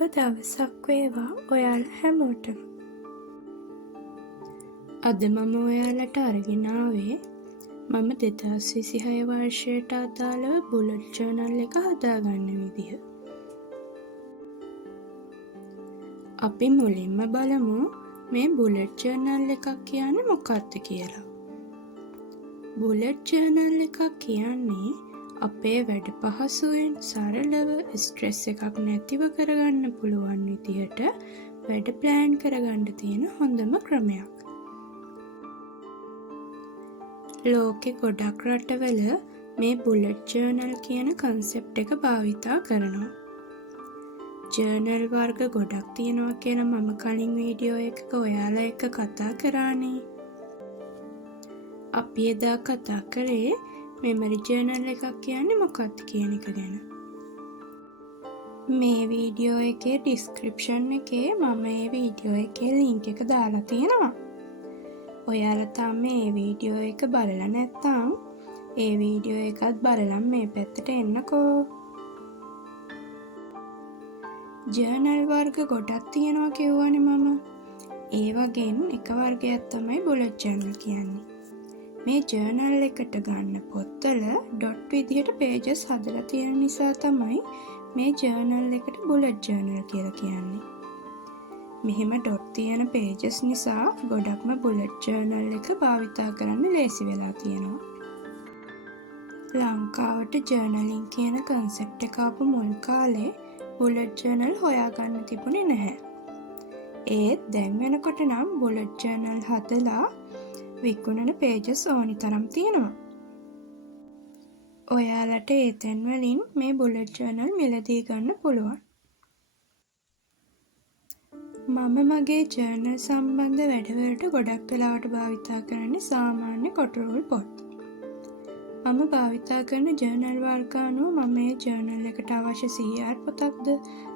සුබ දවසක් වේවා ඔයාලා හැමෝටම. අද මම ඔයාලට අරගෙන ආවේ මම 2026 වර්ෂයට අදාළව බුලට් ජර්නල් එක හදාගන්න විදිහ. අපි මුලින්ම බලමු මේ බුලට් ජර්නල් එකක් කියන්නේ මොකක්ද කියලා. බුලට් ජර්නල් එකක් කියන්නේ අපේ වැඩ පහසුවෙන් සරලව ස්ට්‍රෙස් එකක් නැතිව කරගන්න පුළුවන් විදිහට වැඩ ප්ලෑන් කරගන්න තියෙන හොඳම ක්‍රමයක්. ලෝකෙ ගොඩක් රටවල මේ බුලට් ජර්නල් කියන කන්සෙප්ට් එක භාවිතා කරනවා. ජර්නල් වර්ග ගොඩක් තියෙනවා කියලා මම කලින් වීඩියෝ එකක ඔයාලා එක්ක කතා කරානේ. අපි එදා කතා කරේ මෙමරි ජර්නල් එකක් කියන්නේ මොකක්ද කියන එක ගැන. මේ වීඩියෝ එකේ ඩිස්ක්‍රිප්ෂන් එකේ මම මේ වීඩියෝ එකේ ලින්ක් එක දාලා තියෙනවා. ඔයාලා තාම මේ වීඩියෝ එක බලලා නැත්නම් ඒ වීඩියෝ එකත් බලලා මේ පැත්තට එන්නකෝ. ජර්නල් වර්ග ගොඩක් තියෙනවා කිව්වනේ මම. ඒ වගේම එක වර්ගයක් තමයි බුලට් ජර්නල් කියන්නේ. මේ ජර්නල් එකට ගන්න පොත්වල ඩොට් විදිහට පේජස් හදලා තියෙන නිසා තමයි මේ ජර්නල් එකට බුලට් ජර්නල් කියලා කියන්නේ. මෙහෙම ඩොට් තියෙන පේජස් නිසා ගොඩක්ම බුලට් ජර්නල් එක භාවිතා කරන්න ලේසි වෙලා තියෙනවා. ලංකාවට ජර්නලින් කියන කන්සෙප්ට් එක ආපු මුල් කාලේ බුලට් ජර්නල් හොයාගන්න තිබුණේ නැහැ. ඒත් දැන් වෙනකොට නම් බුලට් ජර්නල් හදලා විකුණන පේජස් ඕනි තරම් තියෙනවා. ඔයාලට ඒ තැන් වලින් මේ බුලට් ජර්නල් මිලදී ගන්න පුළුවන්. මම මගේ ජර්නල් සම්බන්ධ වැඩවලට ගොඩක් වෙලාවට භාවිතා කරන්නේ සාමාන්‍ය කොටරෝල් පොත්. මම භාවිතා කරන ජර්නල් වර්ග අනුව මම මේ ජර්නල් එකට අවශ්‍ය CR පොතක්ද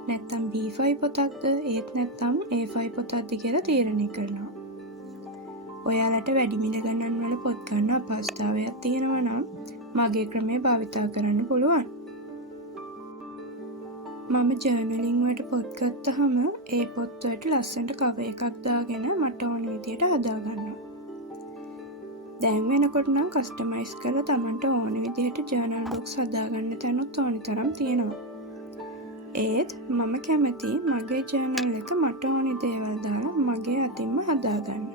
නැත්නම් B5 පොතක්ද ඒත් නැත්නම් A5 පොතක්ද කියලා තීරණය කරනවා. ඔයාලට වැඩි මිල ගණන් වල පොත් ගන්න අපහසුතාවයක් තියෙනවා නම් මගේ ක්‍රමය භාවිතා කරන්න පුළුවන්. මම ජර්නලින් වලට පොත් ගත්තහම ඒ පොත් වලට ලස්සනට කවර් එකක් දාගෙන මට ඕන විදියට හදා ගන්නවා. දැන් වෙනකොට නම් කස්ටමයිස් කරලා Tamanට ඕන විදියට ජර්නල් බොක්ස් හදා ගන්න තැනුත් ඕනි තරම් තියෙනවා. ඒත් මම කැමති මගේ ජර්නල් එක මට ඕනි දේවල් දාලා මගේ අතින්ම හදා ගන්න.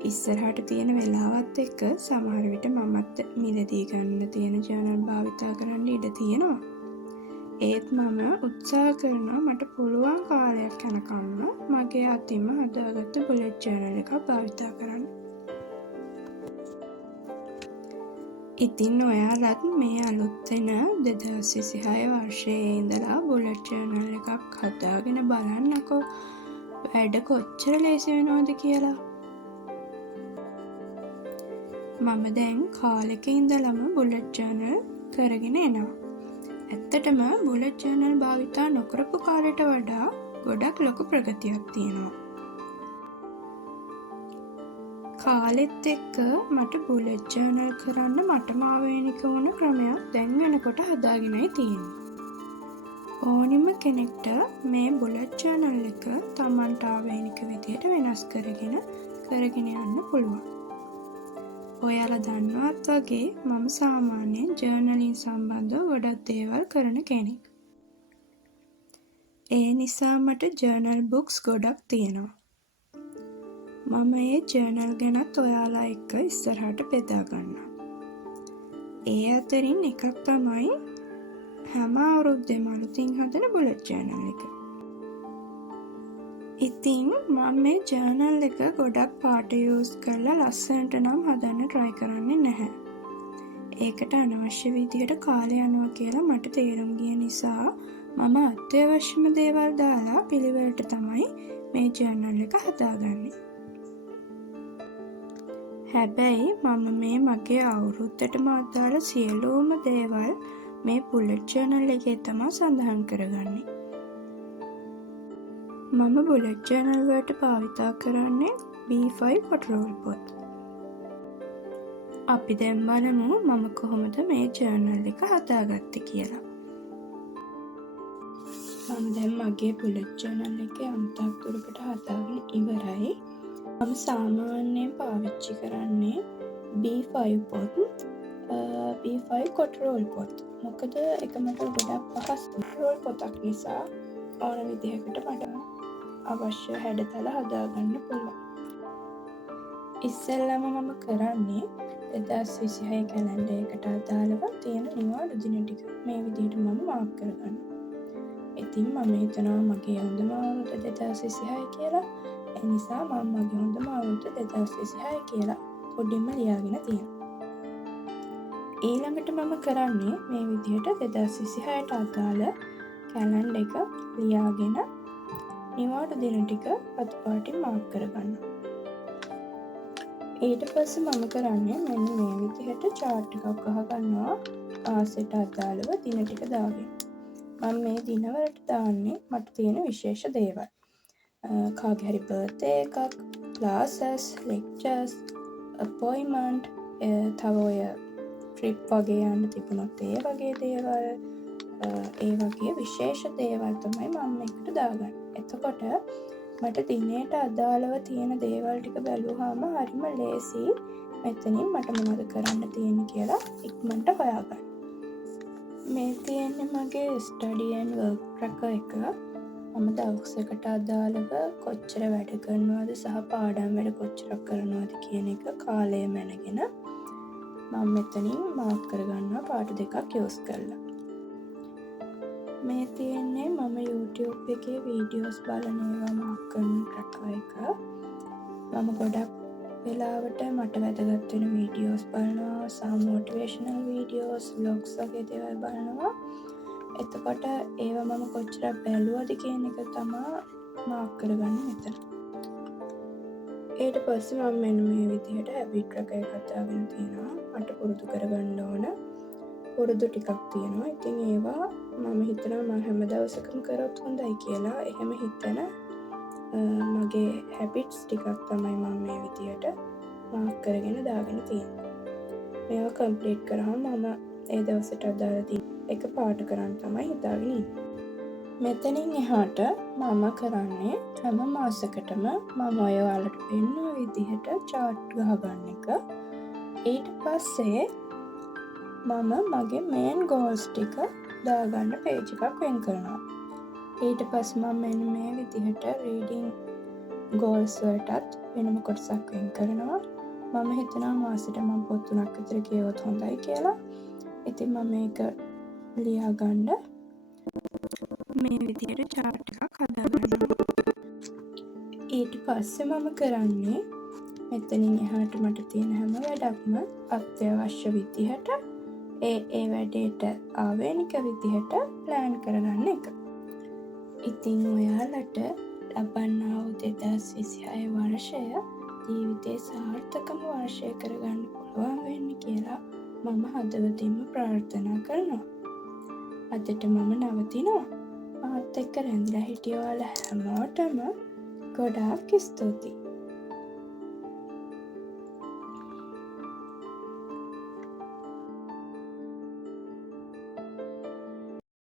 ඉස්සරහට තියෙන වෙලාවත් එක්ක සමහර විට මමත් මිලදී ගන්න තියෙන ජර්නල් භාවිතා කරන්න ඉඩ තියෙනවා. ඒත් මම උත්සාහ කරනවා මට පුළුවන් කාලයක් යනකම්ම මගේ අතින්ම හදාගත්ත බුලට් ජර්නල් එකක් භාවිතා කරන්න. ඉතින් ඔයාලත් මේ අලුත් වෙන 2026 වර්ෂයේ ඉඳලා බුලට් ජර්නල් එකක් හදාගෙන බලන්නකෝ වැඩ කොච්චර ලේසි වෙනවද කියලා. මම දැන් කාලෙක ඉඳලම බුලට් ජර්නල් කරගෙන එනවා. ඇත්තටම බුලට් ජර්නල් භාවිතා නොකරපු කාලයට වඩා ගොඩක් ලොකු ප්‍රගතියක් තියෙනවා. කාලෙත් එක්ක මට බුලට් ජර්නල් කරන්න මටම ආවේනික වුණ ක්‍රමයක් දැන් වෙනකොට හදාගෙනයි තියෙන්නේ. ඕනිම කෙනෙක්ට මේ බුලට් ජර්නල් එක Tamanට ආවේනික විදියට වෙනස් කරගෙන යන්න පුළුවන්. ඔයාලා දන්නවත් වගේ මම සාමාන්‍යයෙන් ජර්නලින් සම්බන්ධව ගොඩක් දේවල් කරන කෙනෙක්. ඒ නිසා මට ජර්නල් බුක්ස් ගොඩක් තියෙනවා. මම ඒ ජර්නල් ගැනත් ඔයාලා එක්ක ඉස්සරහට බෙදා ගන්නවා. ඒ අතරින් එකක් තමයි හැම අවුරුද්දෙම අලුතින් හදන බුලට් ජර්නල් එක. ඉතින් මම මේ ජර්නල් එක ගොඩක් පාට යූස් කරලා ලස්සනට නම් හදන්න try කරන්නේ නැහැ. ඒකට අනවශ්‍ය විදිහට කාලය යනවා කියලා මට තේරුම් ගිය නිසා මම අත්‍යවශ්‍යම දේවල් දාලා පිළිවෙලට තමයි මේ ජර්නල් එක හදාගන්නේ. හැබැයි මම මේ මගේ අවුරුද්දටම අදාළ සියලුම දේවල් මේ බුලට් ජර්නල් එකේ තමයි සඳහන් කරගන්නේ. මම බුලට් ජර්නල් වලට භාවිතා කරන්නේ B5 කොටරෝල් පොත්. අපි දැන් බලමු මම කොහොමද මේ ජර්නල් එක හදාගත්තේ කියලා. මම දැන් මගේ බුලට් ජර්නල් එක යම්තාක් දුරකට හදාගෙන ඉවරයි. මම සාමාන්‍යයෙන් පාවිච්චි කරන්නේ B5 පොත්, B5 කොටරෝල් පොත්. මොකද එක මට ගොඩක් පහසු රෝල් පොතක් නිසා ඕන විදිහකට මට අවශ්‍ය හැඩතල හදාගන්න පුළුවන්. ඉස්සෙල්ලම මම කරන්නේ 2026 කැලෙන්ඩර් එකට අදාළව තියෙන නිවාඩු දින ටික මේ විදිහට මම මාක් කරගන්නවා. ඉතින් මම හිතනවා මගේ හොඳම අවුරුද්ද 2026 කියලා. ඒ නිසා මම මගේ හොඳම අවුරුද්ද 2026 කියලා පොඩ්ඩින්ම ලියාගෙන තියෙනවා. ඊළඟට මම කරන්නේ මේ විදිහට 2026ට අදාළ කැලෙන්ඩර් එක ලියාගෙන නිවාඩු දින ටික අතු පාටින් මාක් කරගන්නවා. ඊට පස්සේ මම කරන්නේ මෙන්න මේ විදිහට chart එකක් ගහගන්නවා මාසෙට අදාළව දින ටික දාගෙන. මම මේ දිනවලට දාන්නේ මට තියෙන විශේෂ දේවල්. කාගේ හරි බර්ත්ඩේ එකක්, classes, lectures, appointment, තව ඔය ට්‍රිප් වගේ යන්න තිබුණොත් ඒ වගේ දේවල්, ඒ වගේ විශේෂ දේවල් තමයි මම එකට දාගන්නේ. එතකොට මට දිනයට අදාළව තියෙන දේවල් ටික බැලුවාම හරිම ලේසි මෙතනින් මට මොනවද කරන්න තියෙන්නේ කියලා ඉක්මනට හොයාගන්න. මේ තියෙන්නේ මගේ study and work tracker එක. මම දවසකට අදාළව කොච්චර වැඩ කරනවද සහ පාඩම් වැඩ කොච්චරක් කරනවද කියන එක කාලය මැනගෙන මම මෙතනින් මාක් කරගන්නවා පාට දෙකක් යූස් කරලා. මේ තියෙන්නේ මම YouTube එකේ වීඩියෝස් බලන ඒවා මාක් කරන tracker එක. මම ගොඩක් වෙලාවට මට වැදගත් වෙන වීඩියෝස් බලනවා සහ motivational වීඩියෝස්, vlogs වගේ දේවල් බලනවා. එතකොට ඒවා මම කොච්චරක් බැලුවද කියන එක තමයි මාක් කරගන්නේ මෙතන. ඊට පස්සේ මම මෙන්න මේ විදිහට habit tracker එකක් දාගෙන තියෙනවා. මට පුරුදු කරගන්න ඕන පුරුදු ටිකක් තියෙනවා. ඉතින් ඒවා මම හිතනවා මම හැම දවසකම කරොත් හොඳයි කියලා. එහෙම හිතන මගේ හැබිට්ස් ටිකක් තමයි මම මේ විදිහට මාක් කරගෙන දාගෙන තියෙන්නේ. මේවා කම්ප්ලීට් කරාම මම ඒ දවසට අදාළ දේ එක පාට කරන් තමයි හිතාගෙන ඉන්නේ. මෙතනින් එහාට මම කරන්නේ හැම මාසයකටම මම ඔයාලට පෙන්වන විදිහට chart ගහගන්න එක. ඊට පස්සේ මම මගේ main goals ටික දාගන්න page එකක් වෙන් කරනවා. ඊට පස්සේ මම මෙන්න මේ විදිහට reading goals වලටත් වෙනම කොටසක් වෙන් කරනවා. මම හිතනවා මාසෙට මම පොත් 3ක් විතර කියවොත් හොඳයි කියලා. ඉතින් මම මේක ලියා ගන්න මේ විදිහට chart එකක් හදාගන්නවා. ඊට පස්සේ මම කරන්නේ මෙතනින් එහාට මට තියෙන හැම වැඩක්ම අත්‍යවශ්‍ය විදිහට ඒ වැඩේට ආවේනික විදිහට ප්ලෑන් කරගන්න එක. ඉතින් ඔයාලට ලබන්නා වූ 2026 වර්ෂය ජීවිතේ සාර්ථකම වර්ෂය කරගන්න පුළුවන් වෙන්න කියලා මම හදවතින්ම ප්‍රාර්ථනා කරනවා. අදට මම නවතිනවා. මාත් එක්ක රැඳිලා හිටිය ඔයාලා හැමෝටම ගොඩාක් ස්තුතියි.